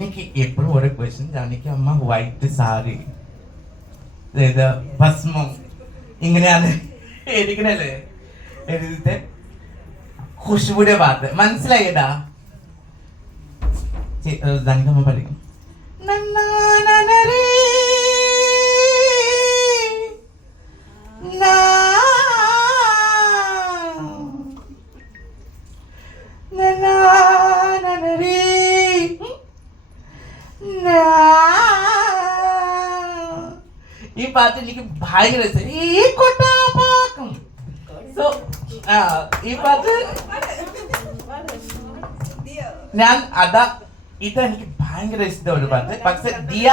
എനിക്ക് എപ്പോഴും ഓരോ ക്വസ്റ്റ്യൻ ജാനിക്ക് അമ്മ വൈറ്റ് സാരി അതായത് ഭസ്മം ഇങ്ങനെയാണ് എഴുതിക്കണല്ലേ? എഴുതിട്ട് ഖുഷ്ബുടെ ഭാഗത്ത് മനസ്സിലായടാ ജാനിക്ക് അമ്മ പറയും ഈ പാട്ട് എനിക്ക് ഭയങ്കര. ഈ കൊട്ടാപാക്കും സോ ഈ പാട്ട് ഞാൻ അതാ ഇത് എനിക്ക് ഭയങ്കര ഇഷ്ടം ഒരു പാട്ട്. പക്ഷെ ദിയ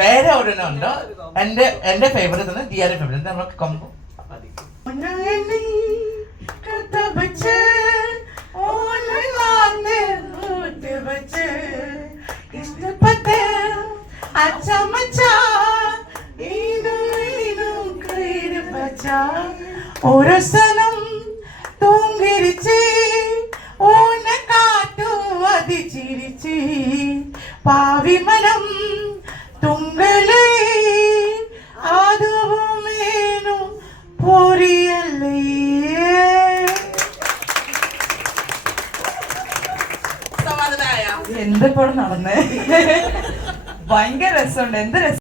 വേറെ ഒരെണ്ണമുണ്ട് എന്റെ എന്റെ ഫേവറേറ്റ് ആണ് ദിയയുടെ ഫേവറേറ്റ് നമുക്ക് കൊമ്പോ ഒരു സ്ഥലം തൂങ്ങിരിച്ച് ഊന കാറ്റു അതി ചിരിച്ച് പാവിമനം തുങ്കലേ അതുമേനു പൊറിയല്ലേ. എന്തിപ്പോൾ നടന്നേ? ഭയങ്കര രസമുണ്ട്. എന്ത് രസം